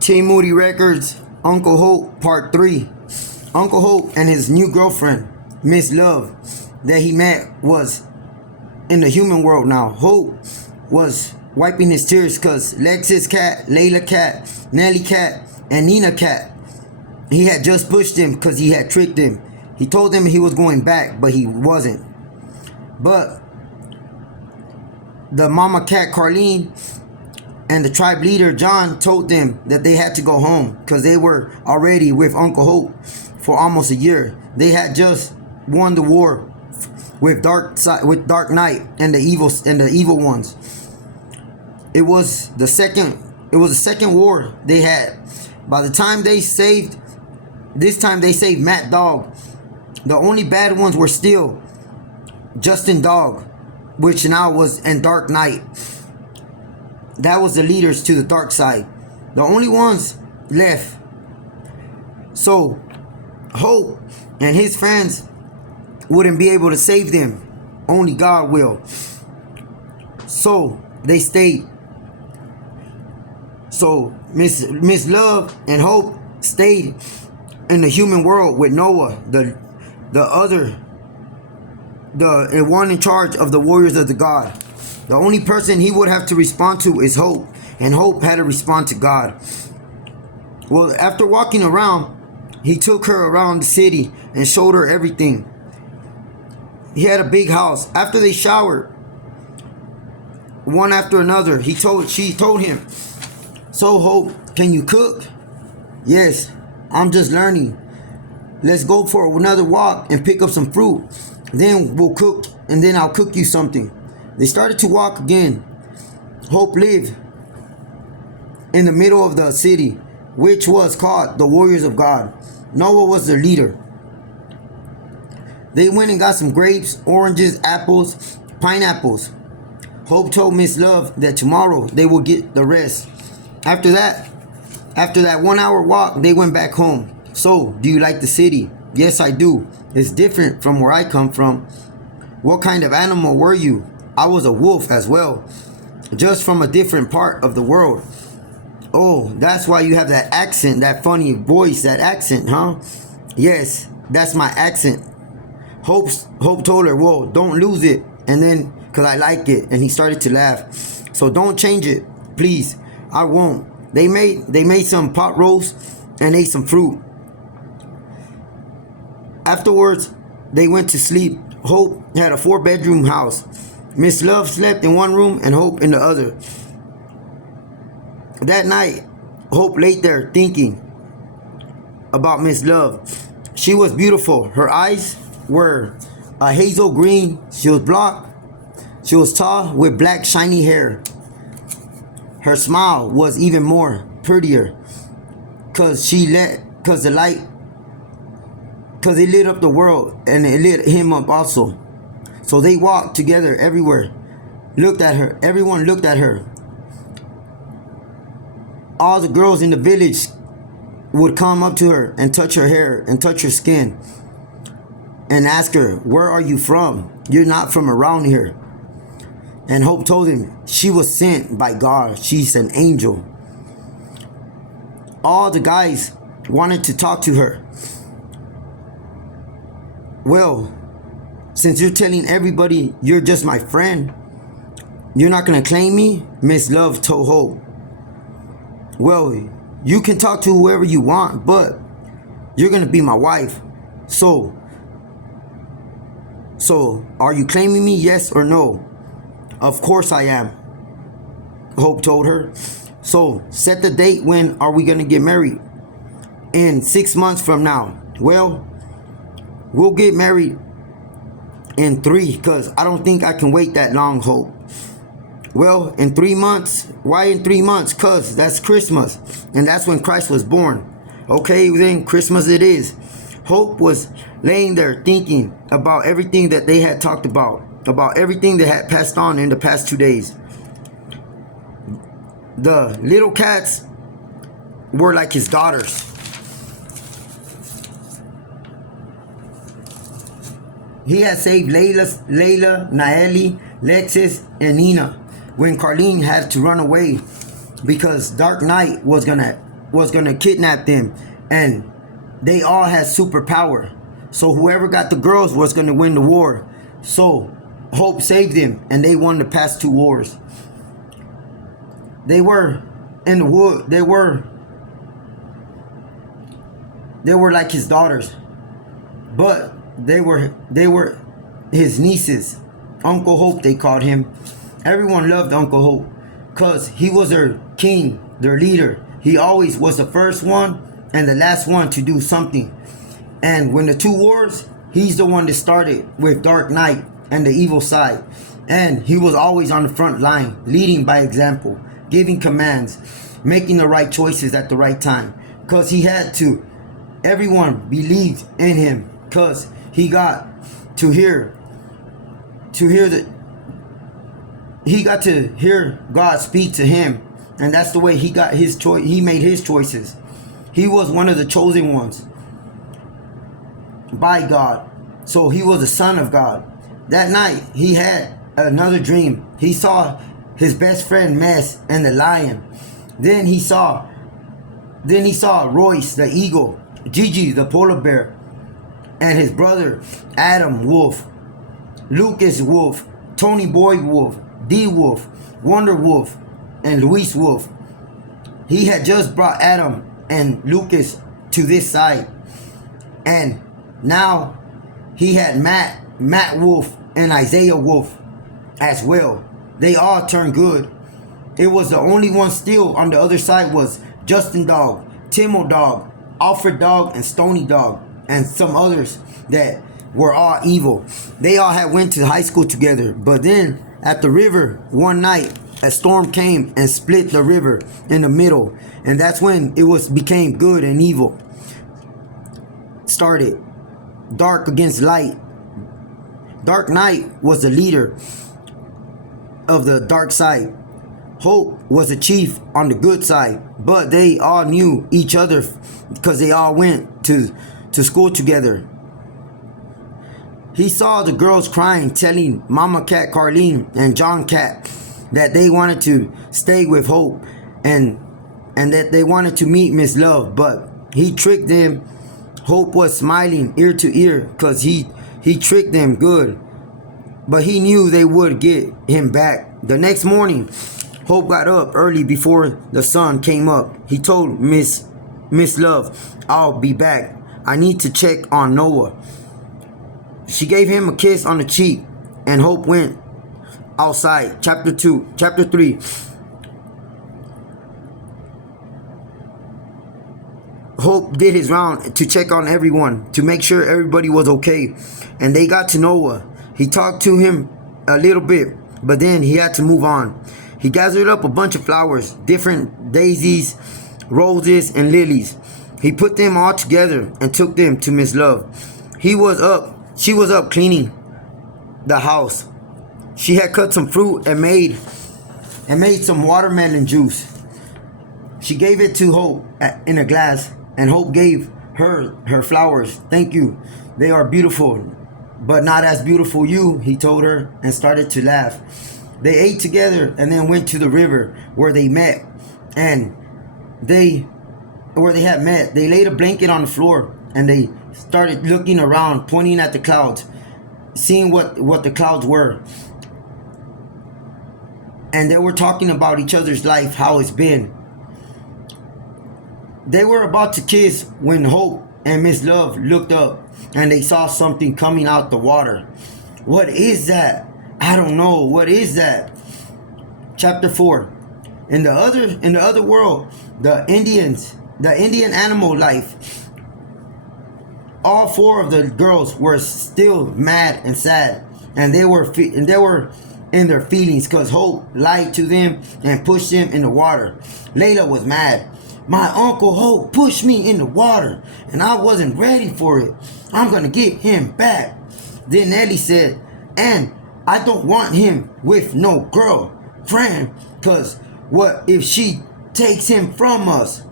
T Moody Records, Uncle Hope, Part 3. Uncle Hope and his new girlfriend, Miss Love, that he met was in the human world now. Hope was wiping his tears because Lexus Cat, Layla Cat, Nelly Cat, and Nina Cat, he had just pushed him because he had tricked him. He told him he was going back, but he wasn't. But the mama cat, Carlene, and the tribe leader, John, told them that they had to go home because they were already with Uncle Hope for almost a year. They had just won the war with Dark Knight and the evil ones. It was the second war they had. By the time this time they saved Matt Dog. The only bad ones were still Justin Dog, which now was in Dark Knight. That was the leaders to the dark side. The only ones left. So Hope and his friends wouldn't be able to save them. Only God will. So they stayed. So Miss Love and Hope stayed in the human world with Noah, the one in charge of the warriors of the God. The only person he would have to respond to is Hope, and Hope had to respond to God. Well, after walking around, he took her around the city and showed her everything. He had a big house. After they showered, one after another, she told him, "So Hope, can you cook?" "Yes, I'm just learning. Let's go for another walk and pick up some fruit. Then we'll cook, and then I'll cook you something." They started to walk again. Hope lived in the middle of the city, which was called the Warriors of God. Noah was their leader. They went and got some grapes, oranges, apples, pineapples. Hope told Miss Love that tomorrow they will get the rest. After that 1 hour walk, they went back home. "So, do you like the city?" "Yes, I do. It's different from where I come from." "What kind of animal were you?" "I was a wolf as well, just from a different part of the world." "Oh, that's why you have that accent, that funny voice, that accent, huh?" "Yes, that's my accent." Hope told her, "Well, don't lose it," and then, "Cause I like it," and he started to laugh. "So don't change it, please." "I won't." They made some pot roast and ate some fruit. Afterwards, they went to sleep. Hope had a 4-bedroom house. Miss Love slept in one room and Hope in the other. That night, Hope laid there thinking about Miss Love. She was beautiful. Her eyes were a hazel green. She was blonde. She was tall with black shiny hair. Her smile was even more prettier because it lit up the world and it lit him up also. So they walked together everywhere. Looked at her. Everyone looked at her. All the girls in the village would come up to her and touch her hair and touch her skin and ask her, "Where are you from? You're not from around here." And Hope told him she was sent by God. She's an angel. All the guys wanted to talk to her. "Well, since you're telling everybody you're just my friend, you're not going to claim me?" Miss Love told Hope. "Well, you can talk to whoever you want, but you're going to be my wife. So, are you claiming me, yes or no?" "Of course I am," Hope told her. "So, set the date. When are we going to get married?" "In 6 months from now." "Well, we'll get married in 3 because I don't think I can wait that long, Hope." "Well, in 3 months." "Why in 3 months?" "Because that's Christmas, and that's when Christ was born." "Okay, then Christmas it is." Hope was laying there thinking about everything that they had talked about everything that had passed on in the past 2 days. The little cats were like his daughters. He had saved Layla, Naeli, Lexus, and Nina when Carlene had to run away because Dark Knight was gonna was gonna kidnap them, and they all had superpower. So whoever got the girls was gonna win the war. So Hope saved them, and they won the past two wars. They were in the wood. They were like his daughters, but they were his nieces. Uncle Hope, they called him. Everyone loved Uncle Hope because he was their king, their leader. He always was the first one and the last one to do something. And when the two wars, he's the one that started with Dark Knight and the evil side. And he was always on the front line, leading by example, giving commands, making the right choices at the right time. Because he had to. Everyone believed in him because he got to hear God speak to him, and that's the way he got his choice. He made his choices. He was one of the chosen ones by God, so he was the son of God. That night he had another dream. He saw his best friend Mess and the lion. Then he saw Royce the eagle, Gigi the polar bear, and his brother Adam Wolf, Lucas Wolf, Tony Boy Wolf, D Wolf, Wonder Wolf, and Luis Wolf. He had just brought Adam and Lucas to this side, and now he had Matt Wolf and Isaiah Wolf as well. They all turned good. It was the only one still on the other side was Justin Dog, Timo Dog, Alfred Dog, and Stony Dog, and some others that were all evil. They all had went to high school together, but then at the river one night, a storm came and split the river in the middle, and that's when it became good and evil started. Dark against light. Dark Knight was the leader of the dark side. Hope was the chief on the good side, but they all knew each other because they all went to school together. He saw the girls crying, telling Mama Cat Carlene and John Cat that they wanted to stay with Hope and that they wanted to meet Miss Love, but he tricked them. Hope was smiling ear to ear because he tricked them good, but he knew they would get him back. The next morning, Hope got up early before the sun came up. He told Miss Love, "I'll be back. I need to check on Noah." She gave him a kiss on the cheek, and Hope went outside. Chapter 3. Hope did his round to check on everyone, to make sure everybody was okay. And they got to Noah. He talked to him a little bit, but then he had to move on. He gathered up a bunch of flowers, different daisies, roses, and lilies. He put them all together and took them to Miss Love. She was up cleaning the house. She had cut some fruit and made some watermelon juice. She gave it to Hope in a glass, and Hope gave her flowers. "Thank you. They are beautiful, but not as beautiful you," he told her, and started to laugh. They ate together and then went to the river where they met, and they laid a blanket on the floor, and they started looking around, pointing at the clouds, seeing what the clouds were. And they were talking about each other's life, how it's been. They were about to kiss when Hope and Miss Love looked up, and they saw something coming out the water. "What is that?" "I don't know. What is that?" Chapter 4. In the other world, the Indian animal life, all four of the girls were still mad and sad, and they were in their feelings because Hope lied to them and pushed them in the water. Layla was mad. "My Uncle Hope pushed me in the water, and I wasn't ready for it. I'm gonna get him back." Then Ellie said, "And I don't want him with no girlfriend, cause what if she takes him from us?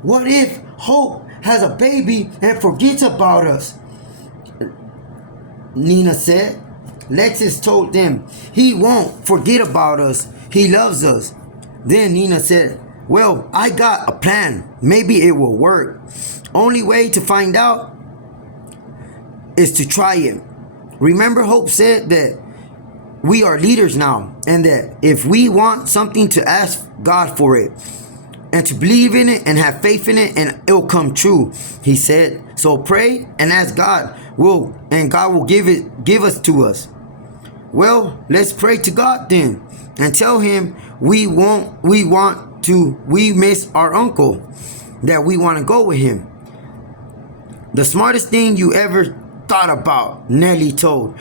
What if Hope has a baby and forgets about us?" Nina said. Lexus told them, "He won't forget about us. He loves us." Then Nina said, Well, I got a plan. Maybe it will work. Only way to find out is to try it. Remember, Hope said that we are leaders now, and that if we want something, to ask God for it and to believe in it and have faith in it, and it'll come true, he said. So pray and ask God, and God will give us to us. Well, let's pray to God then and tell him we miss our uncle, that we want to go with him. The smartest thing you ever thought about, Nelly told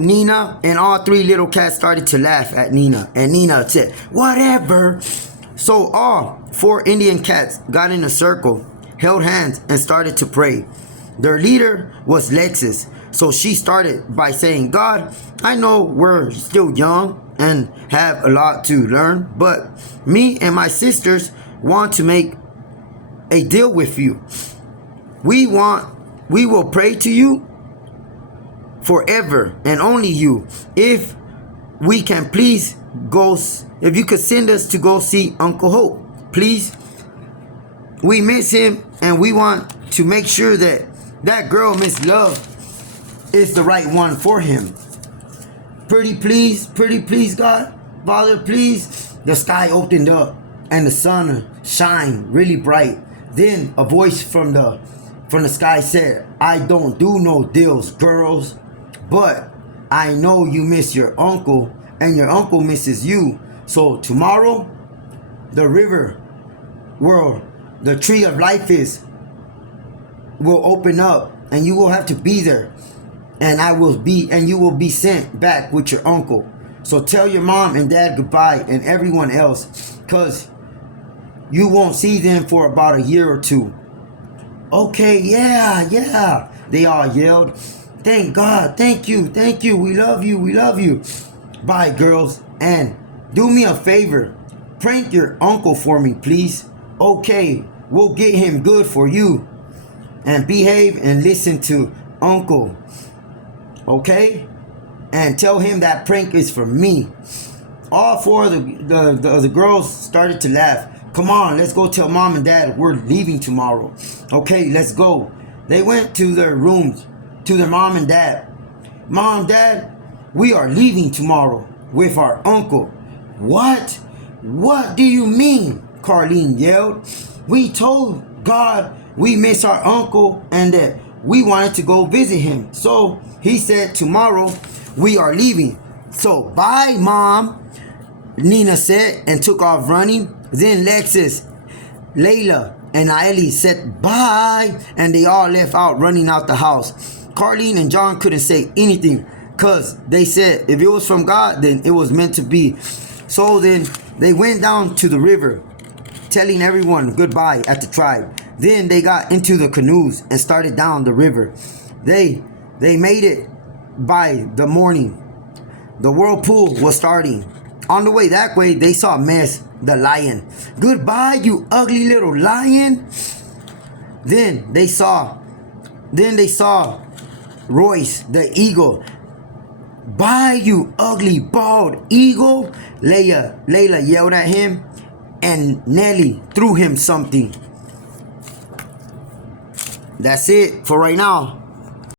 Nina, and all three little cats started to laugh at Nina, and Nina said, whatever. So all four Indian cats got in a circle, held hands, and started to pray. Their leader was Lexus, so she started by saying, God, I know we're still young and have a lot to learn, but me and my sisters want to make a deal with you. We will pray to you forever and only you. If we can please go, if you could send us to go see Uncle Hope, please. We miss him, and we want to make sure that that girl, Miss Love, is the right one for him. Pretty please, God, Father, please. The sky opened up and the sun shined really bright. Then a voice from the sky said, I don't do no deals, girls, but I know you miss your uncle and your uncle misses you. So tomorrow, the river where the tree of life will open up, and you will have to be there, and you will be sent back with your uncle. So tell your mom and dad goodbye and everyone else, because you won't see them for about a year or two. Okay, yeah, they all yelled. Thank God, thank you, we love you. Bye, girls, and do me a favor, prank your uncle for me, please. Okay, we'll get him good for you, and behave and listen to uncle, okay? And tell him that prank is for me. All four of the girls started to laugh. Come on, let's go tell mom and dad we're leaving tomorrow. Okay, let's go. They went to their rooms, to their mom and dad. Mom, Dad, we are leaving tomorrow with our uncle. What? What do you mean? Carlene yelled. We told God we miss our uncle and that we wanted to go visit him. So he said tomorrow we are leaving. So bye, Mom, Nina said, and took off running. Then Lexus, Layla, and Naeli said bye, and they all left out running out the house. Carlene and John couldn't say anything because they said if it was from God, then it was meant to be. So then they went down to the river, telling everyone goodbye at the tribe. Then they got into the canoes and started down the river. They made it by the morning. The whirlpool was starting. On the way that way, they saw Mess, the lion. Goodbye, you ugly little lion. Then they saw Royce, the eagle. Bye, you ugly bald eagle. Layla yelled at him, and Nelly threw him something. That's it for right now.